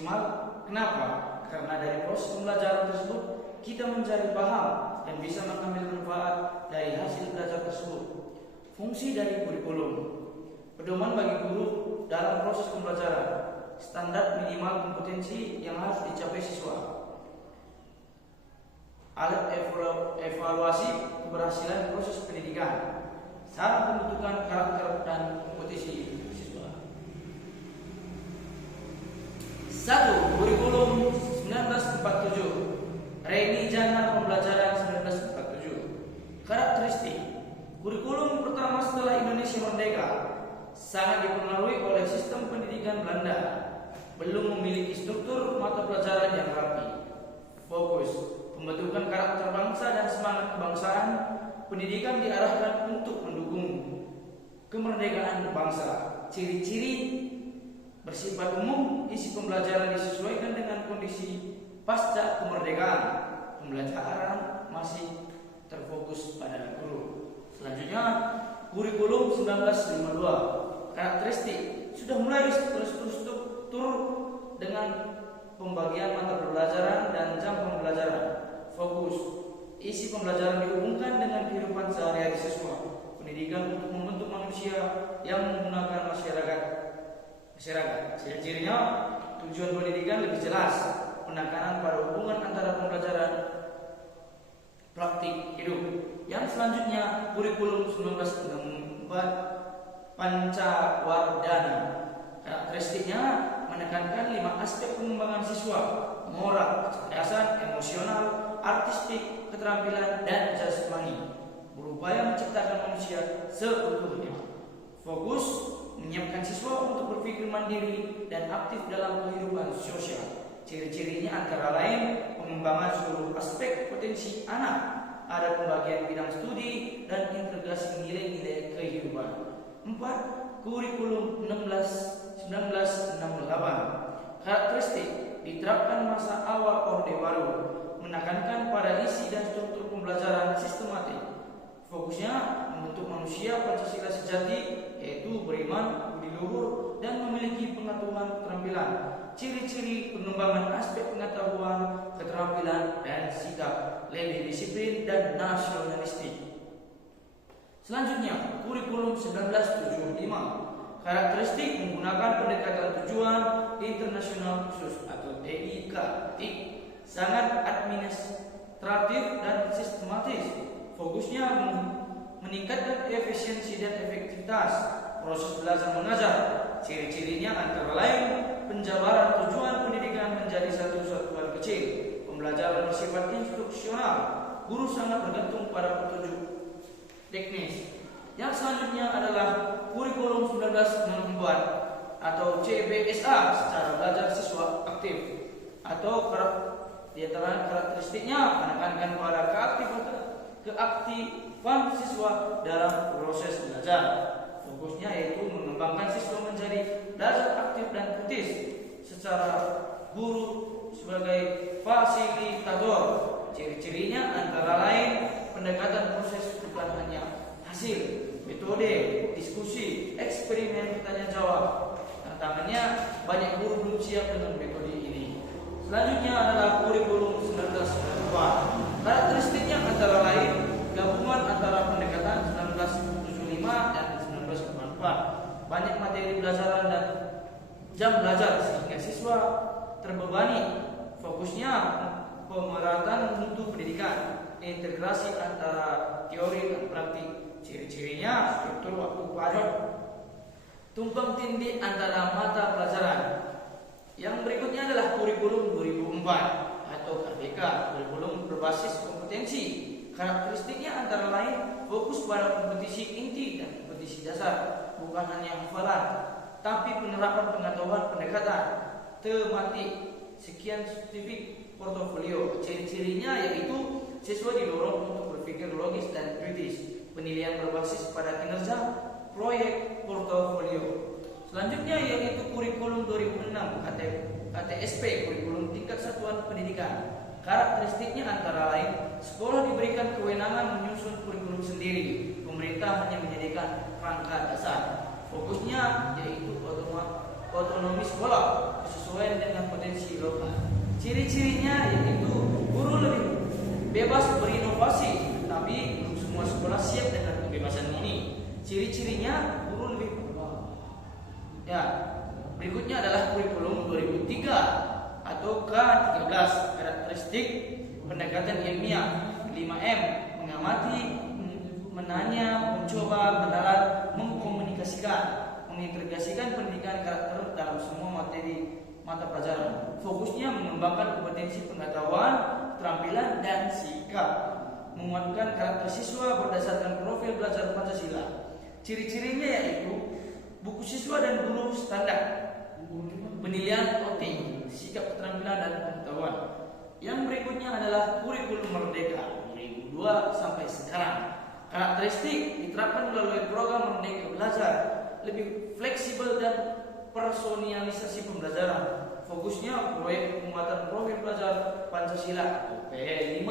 maksimal. Kenapa? Karena dari proses pembelajaran tersebut kita mencari paham dan bisa mengambil manfaat dari hasil belajar tersebut. Fungsi dari kurikulum: pedoman bagi guru dalam proses pembelajaran, standar minimal kompetensi yang harus dicapai siswa, alat evaluasi keberhasilan proses pendidikan, saran pembentukan karakter dan kompetisi siswa. 1. Kurikulum 1947, Reni Jana Pembelajaran 1947. Karakteristik: kurikulum pertama setelah Indonesia merdeka sangat dipengaruhi oleh sistem pendidikan Belanda, belum memiliki struktur mata pelajaran yang rapi. Fokus: pembentukan karakter bangsa dan semangat kebangsaan. Pendidikan diarahkan untuk mendukung kemerdekaan bangsa. Ciri-ciri: bersifat umum, isi pembelajaran disesuaikan dengan kondisi pasca kemerdekaan. Pembelajaran masih terfokus pada guru. Selanjutnya, kurikulum 1952. Karakteristik: sudah mulai terstruktur dengan pembagian mata pelajaran dan jam pembelajaran. Fokus: isi pembelajaran dihubungkan dengan kehidupan sehari-hari siswa. Pendidikan untuk membentuk manusia yang menggunakan masyarakat. Ciri-cirinya: tujuan pendidikan lebih jelas, penekanan pada hubungan antara pembelajaran praktik hidup. Yang selanjutnya, kurikulum 1964 Pancawardhana. Karakteristiknya menekankan 5 aspek pengembangan siswa: moral, kecerdasan, emosional, artistik, keterampilan, dan jasmani. Berupaya menciptakan manusia seutuhnya. Fokus: menyiapkan siswa untuk berpikir mandiri dan aktif dalam kehidupan sosial. Ciri-cirinya antara lain pengembangan seluruh aspek potensi anak, ada pembagian bidang studi dan integrasi nilai-nilai kehidupan. 4. Kurikulum 1968. Karakteristik: diterapkan masa awal Orde Baru, menekankan pada isi dan struktur pembelajaran sistematik. Fokusnya membentuk manusia Pancasila sejati, yaitu beriman, budi luhur, dan memiliki pengetahuan keterampilan. Ciri-ciri pengembangan aspek pengetahuan, keterampilan, dan sikap lebih disiplin dan nasionalistik. Selanjutnya, kurikulum 1975. Karakteristik: menggunakan pendekatan tujuan internasional khusus atau TIK, sangat administratif dan sistematis. Fokusnya meningkatkan efisiensi dan efektivitas proses belajar mengajar. Ciri-cirinya antara lain penjabaran tujuan pendidikan menjadi satu satuan kecil, pembelajaran bersifat instruksional, guru sangat bergantung pada petunjuk teknis. Yang selanjutnya adalah kurikulum 1964 atau CBSA, secara belajar siswa aktif, atau di antara karakteristiknya menekankan pada keaktifan siswa dalam proses belajar. Fokusnya yaitu mengembangkan siswa menjadi belajar aktif dan kritis, secara guru sebagai fasilitator. Ciri-cirinya antara lain pendekatan proses bukan hanya hasil, metode, diskusi, eksperimen, tanya jawab. Tantangannya, banyak guru belum siap dengan metode ini. Selanjutnya adalah kurikulum 1994. Karakteristiknya antara lain gabungan antara pendekatan 1975 dan 1984. Banyak materi pelajaran dan jam belajar sehingga siswa terbebani. Fokusnya pemerataan mutu pendidikan, integrasi antara teori dan praktik. Ciri-cirinya struktur waktu padat, tumpang tindih antara mata pelajaran. Yang berikutnya adalah kurikulum 2004 atau KBK, kurikulum berbasis kompetensi. Karakteristiknya antara lain fokus pada kompetisi inti dan kompetisi dasar, bukan hanya hafalan, tapi penerapan pengetahuan pendekatan tematik, sekian spesifik portofolio. Ciri-cirinya yaitu siswa didorong untuk berpikir logis dan kritis, penilaian berbasis pada kinerja, proyek, portofolio. Selanjutnya yaitu kurikulum 2006 KTSP, kurikulum tingkat satuan pendidikan. Karakteristiknya antara lain sekolah diberikan kewenangan menyusun kurikulum sendiri, pemerintah hanya menyediakan rangka dasar. Fokusnya yaitu otonomi sekolah sesuai dengan potensi lokal. Ciri-cirinya yaitu guru lebih bebas berinovasi, tapi belum semua sekolah siap dengan kebebasan ini. Ciri-cirinya guru lebih ya. Berikutnya adalah kurikulum 2003 atau K13, karakteristik pendekatan ilmiah 5M, mengamati, menanya, mencoba, menalar, mengkomunikasikan, mengintegrasikan pendidikan karakter dalam semua materi mata pelajaran. Fokusnya mengembangkan kompetensi pengetahuan, keterampilan, dan sikap, menguatkan karakter siswa berdasarkan profil belajar Pancasila. Ciri-cirinya yaitu buku siswa dan guru standar, penilaian OT, sikap keterampilan dan pengetahuan. Yang berikutnya adalah kurikulum Merdeka 2002 sampai sekarang. Karakteristik diterapkan melalui program Merdeka Belajar, lebih fleksibel dan personalisasi pembelajaran. Fokusnya proyek penguatan profil belajar Pancasila atau PE5,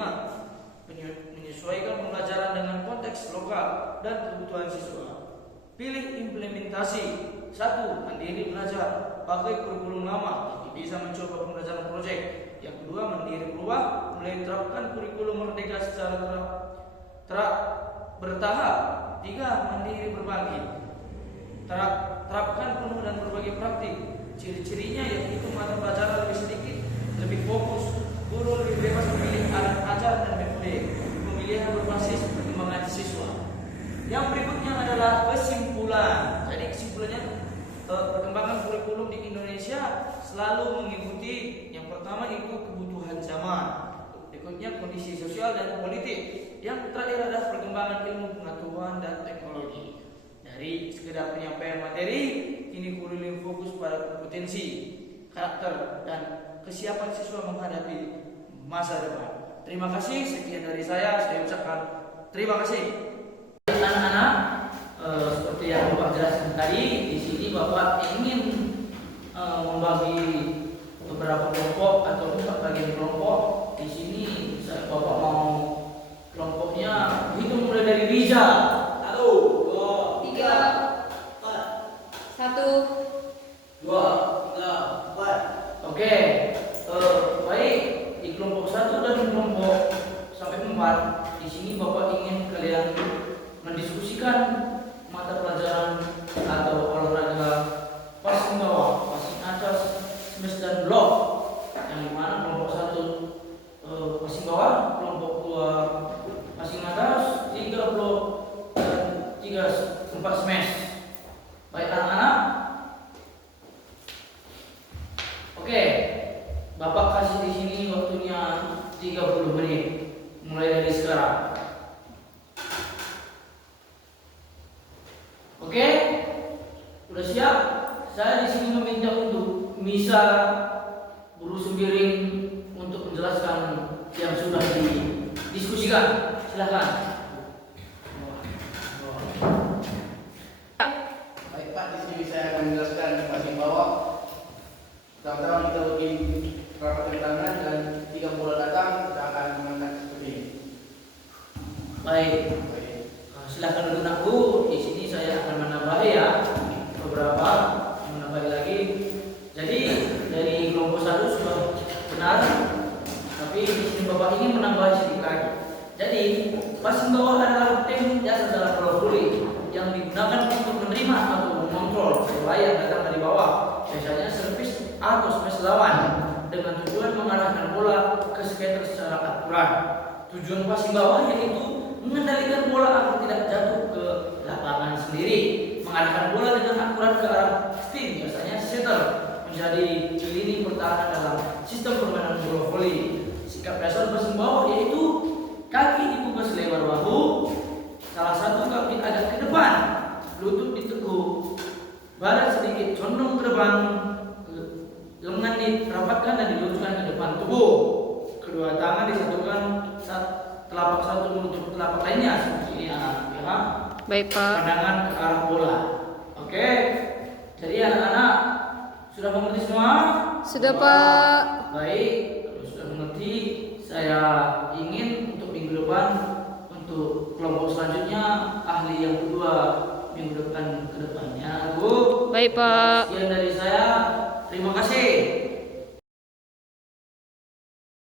menyesuaikan pembelajaran dengan konteks lokal dan kebutuhan siswa. Pilih implementasi. 1. Mandiri belajar, pakai kurikulum lama, tapi bisa mencoba pembelajaran proyek. Yang kedua, mandiri berubah, mulai terapkan kurikulum Merdeka secara bertahap. 3. Mandiri berbagi, terapkan penuh dan berbagi praktik. Ciri-cirinya yaitu mata pelajaran lebih sedikit, lebih fokus, guru lebih bebas memilih alat ajar dan metode, pemilihan berbasis perkembangan siswa. Yang berikutnya adalah kesimpulan. Jadi kesimpulannya, perkembangan kurikulum di Indonesia selalu mengikuti yang pertama itu kebutuhan zaman, berikutnya kondisi sosial dan politik, yang terakhir adalah perkembangan ilmu pengetahuan dan teknologi. Dari sekedar penyampaian materi, kini kurikulum fokus pada kompetensi, karakter, dan kesiapan siswa menghadapi masa depan. Terima kasih, sekian dari saya ucapkan terima kasih. Anak-anak, seperti yang Bapak jelaskan tadi, di sini Bapak ingin membagi beberapa kelompok atau 4 bagian kelompok. Di sini Bapak mau kelompoknya hitung mulai dari Riza. 1, 2, 3, 4. 1, 2, 3, 4. Oke, baik. Di kelompok 1 dan kelompok sampai 4, di sini Bapak ingin kalian mendiskusikan mata pelajaran atau olahraga passing bawah, passing atas, smash dan block. Yang dimana kelompok 1 passing bawah, kelompok 2 passing atas, 3 block dan 4 smash. Baik anak-anak. Oke, Bapak kasih di sini waktunya 30 menit mulai dari sekarang. Oke, udah siap? Saya di sini meminta untuk Misa Guru Sembiring untuk menjelaskan yang sudah didiskusikan. Silakan. Baik Pak, di sini saya akan menjelaskan passing bawah. Pertama-tama kita bikin rapat tangan dan 3 bola datang kita akan mengangkat seperti ini. Baik. Silakan duduk nak Bu. Di sini saya akan menambahi ya beberapa lagi. Jadi dari kelompok 1 sudah benar, tapi di sini Bapak ini menambah sedikit lagi. Jadi passing bawah adalah teknik dasar dalam bola voli yang digunakan untuk menerima atau mengontrol bola yang datang dari bawah, biasanya servis atau smash lawan, dengan tujuan mengarahkan bola ke skater secara akurat. Tujuan passing bawah yaitu mengendalikan bola agar tidak jatuh ke lapangan sendiri, mengarahkan bola dengan akurat ke arah spin, biasanya setter, menjadi lini pertahanan dalam sistem permainan bola voli. Sikap dasar passing bawah yaitu kaki dibuka selebar bahu, salah satu kaki agak ke depan, lutut ditekuk, badan sedikit condong ke depan, lengan dirapatkan dan diluncurkan ke depan tubuh. Kedua tangan disatukan saat telapak satu menutup telapak lainnya seperti ini ya. Baik Pak. Pandangan ke arah bola. Oke. Jadi anak-anak sudah mengerti semua? Sudah Pak. Baik, kalau sudah mengerti, saya ingin untuk minggu depan untuk kelompok selanjutnya ahli yang kedua minggu depan ke depannya, Bu. Baik Pak. Sekian dari saya. Terima kasih.